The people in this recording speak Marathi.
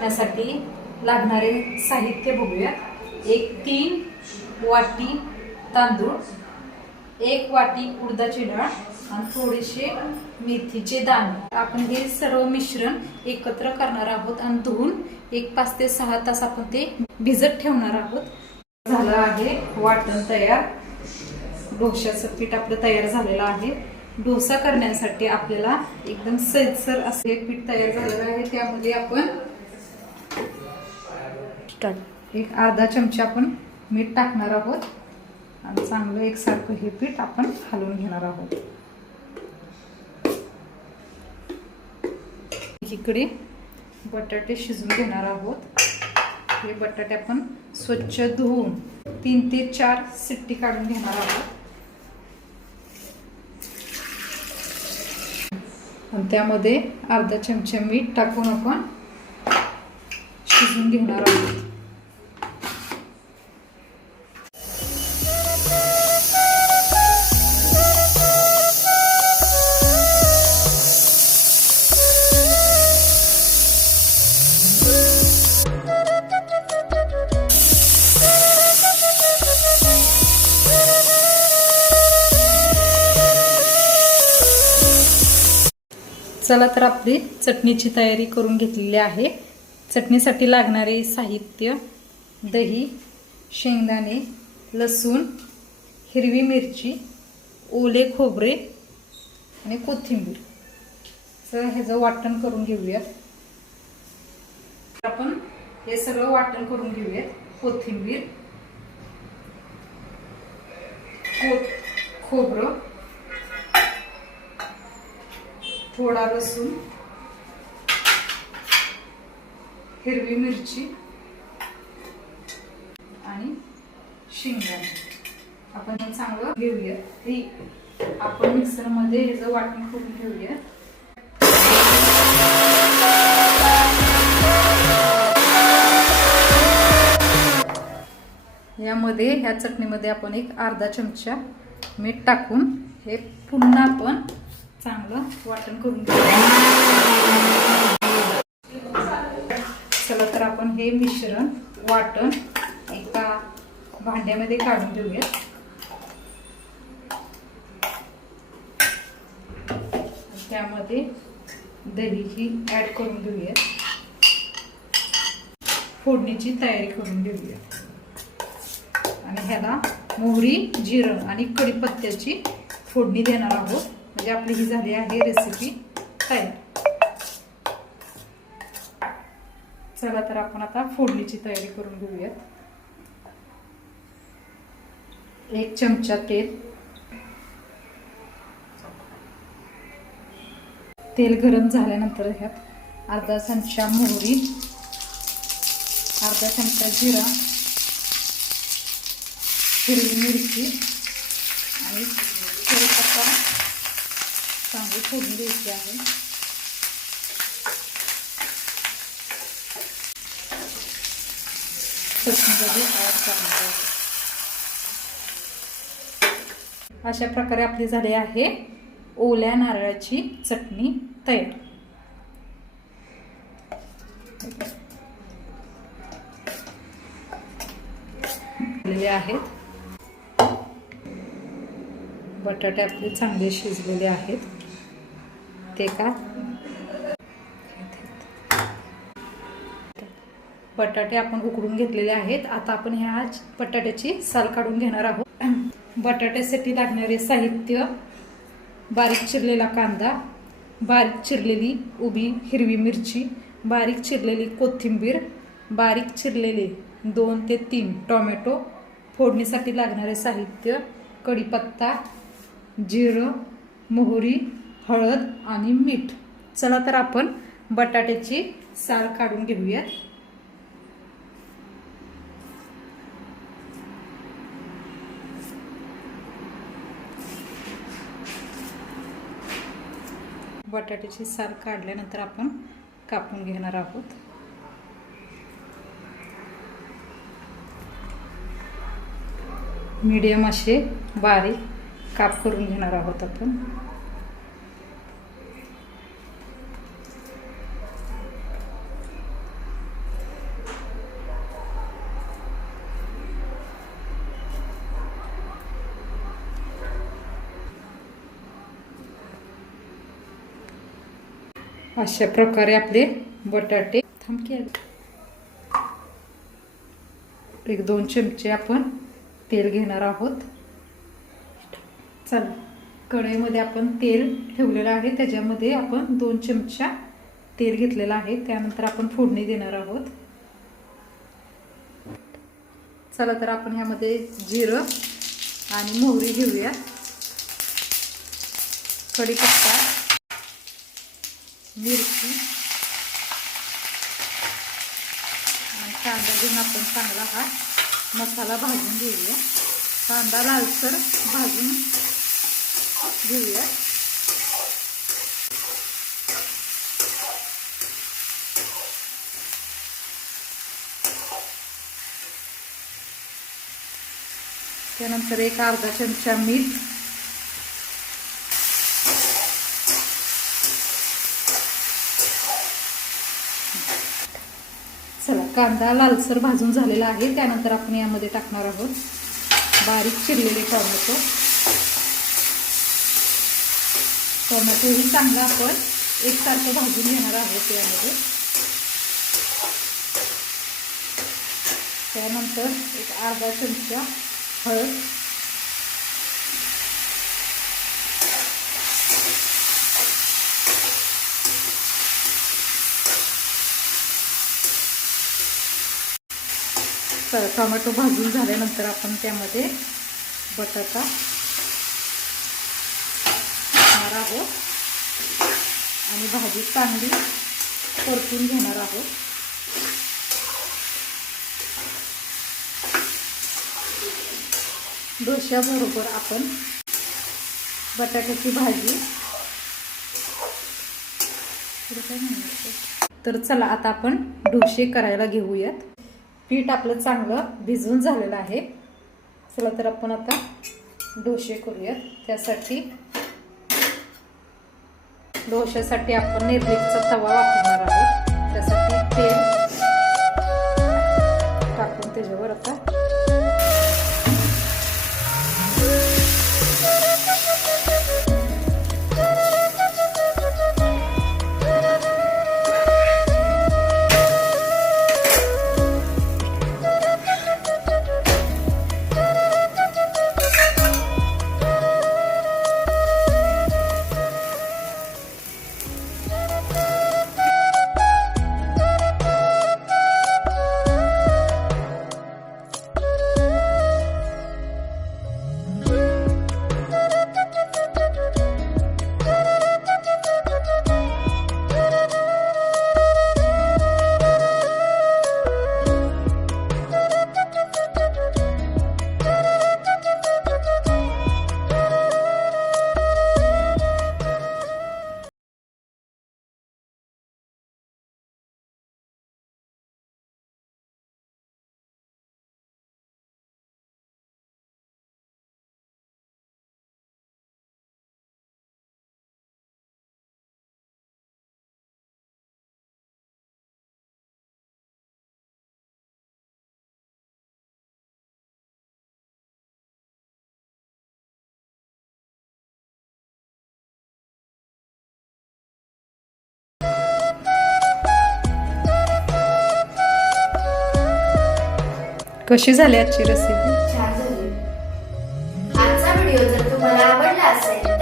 टाकण्यासाठी लागणारे साहित्य बघूया। एक 3 वाटी तांदूळ, 1 वाटी उडदाची डाळ आणि थोडेसे मेथीचे दाणे। आपण हे सर्व मिश्रण एकत्र करणार आहोत आणि धुवून एक 5 ते 6 तास आपण ते भिजत ठेवणार आहोत। झालं आहे वाटण तयार। डोश्याचं पीठ आपलं तयार झालेलं आहे। डोसा करण्यासाठी आपल्याला एकदम सैलसर असे पीठ तयार झालेलं आहे। त्यामध्ये आपण एक अर्धा चमचा आपण मीठ टाकणार आहोत आणि चांगलं एकसारखं हे पीठ आपण हलवून घेणार आहोत। इकडे बटाटे शिजवून घेणार आहोत। हे बटाटे आपण स्वच्छ धुवून 3 ते 4 शिट्टी काढून घेणार आहोत आणि त्यामध्ये अर्धा चमचा मीठ टाकून आपण शिजवून घेणार आहोत। चला तर आपली चटणीची तयारी करून घेतलेली आहे। चटणीसाठी लागणारे साहित्य दही, शेंगदाणे, लसूण, हिरवी मिरची, ओले खोबरे आणि कोथिंबीर। तर ह्याचं वाटण करून घेऊयात। आपण हे सगळं वाटण करून घेऊयात। कोथिंबीर, खोबरं, थोडा लसूण, हिरवी मिरची आणि शेंगदाणे आपण हे चांगलं घेऊया। हे आपण मिक्सर मध्ये ह्याचं वाटण करून घेऊया। यामध्ये ह्या चटणीमध्ये आपण एक अर्धा चमचा मीठ टाकून हे पुन्हा आपण चांगलं वाटण करून घेऊया। चला तर आपण हे मिश्रण वाटण एका भांड्यामध्ये काढून घेऊया। त्यामध्ये दहीही ऍड करून घेऊया। फोडणीची तयारी करून घेऊया आणि ह्याला मोहरी, जिरं आणि कढीपत्त्याची फोडणी देणार आहोत। म्हणजे आपली ही झाली आहे रेसिपी तयार। चला तर आपण आता फोडणीची तयारी करून घेऊयात। 1 चमचा तेल गरम झाल्यानंतर ह्यात अर्धा चमचा मोहरी, अर्धा चमचा जिरा, हिरवी मिरची आणि कढीपत्ता चांगली फोडणी द्यायची आहे। चटणीमध्ये ऍड करणार आहे। अशा प्रकारे आपली झाली आहे ओल्या नारळाची चटणी तयार। झालेले आहेत बटाटे आपले चांगले शिजलेले आहेत। ते का बटाटे आपण उकडून घेतलेले आहेत। आता आपण ह्या बटाट्याची साल काढून घेणार आहोत। बटाट्यासाठी लागणारे साहित्य बारीक चिरलेला कांदा, बारीक चिरलेली उभी हिरवी मिरची, बारीक चिरलेली कोथिंबीर, बारीक चिरलेले 2 ते 3 टोमॅटो, फोडणीसाठी लागणारे साहित्य कढीपत्ता, जिरं, मोहरी, हळद आणि मीठ। चला तर आपण बटाट्याची साल काढून घेऊया। बटाट्याची साल काढल्यानंतर आपण कापून घेणार आहोत। मीडियम असे बारीक काप करून घेणार आहोत आपण। अशा प्रकारे आपले बटाटे एक 2 चमचे आपण तेल घेणार आहोत. चला, कढईमध्ये आपण तेल ठेवलेलं आहे, त्याच्यामध्ये आपण 2 चमचा तेल घेतलेलं आहे. त्यानंतर आपण फोडणी देणार आहोत. चला तर आपण ह्यामध्ये जिरं आणि मोहरी घेऊया, कढीपत्ता, मिरची आणि कांदा घेऊन आपण चांगला हा मसाला भाजून घेऊया. कांदा लालसर भाजून घेऊया. त्यानंतर एक अर्धा चमचा मीठ, चला कांदा लालसर भाजून झालेला आहे. त्यानंतर आपण यामध्ये टाकणार आहोत बारीक चिरलेले टोमॅटो. टोमॅटोही चांगला आपण एकसारखं भाजून घेणार आहोत यामध्ये. त्यानंतर एक अर्धा चमचा हळद, टोमॅटो भाजून झाल्यानंतर आपण त्यामध्ये बटाटा टाकणार आहोत आणि भाजी चांगली परतून घेणार आहोत. डोश्याबरोबर आपण बटाट्याची भाजी. तर चला आता आपण डोसे करायला घेऊयात. पीठ आपलं चांगलं भिजून झालेलं आहे. चला तर आपण आता डोसे करूयात. त्यासाठी डोश्यासाठी आपण निर्लेपचा तवा वापरणार आहोत. त्यासाठी तेल टाकून त्याच्यावर आता कशी झाली आजची रेसिपी. छान झाली. आजचा व्हिडिओ जर तुम्हाला आवडला असेल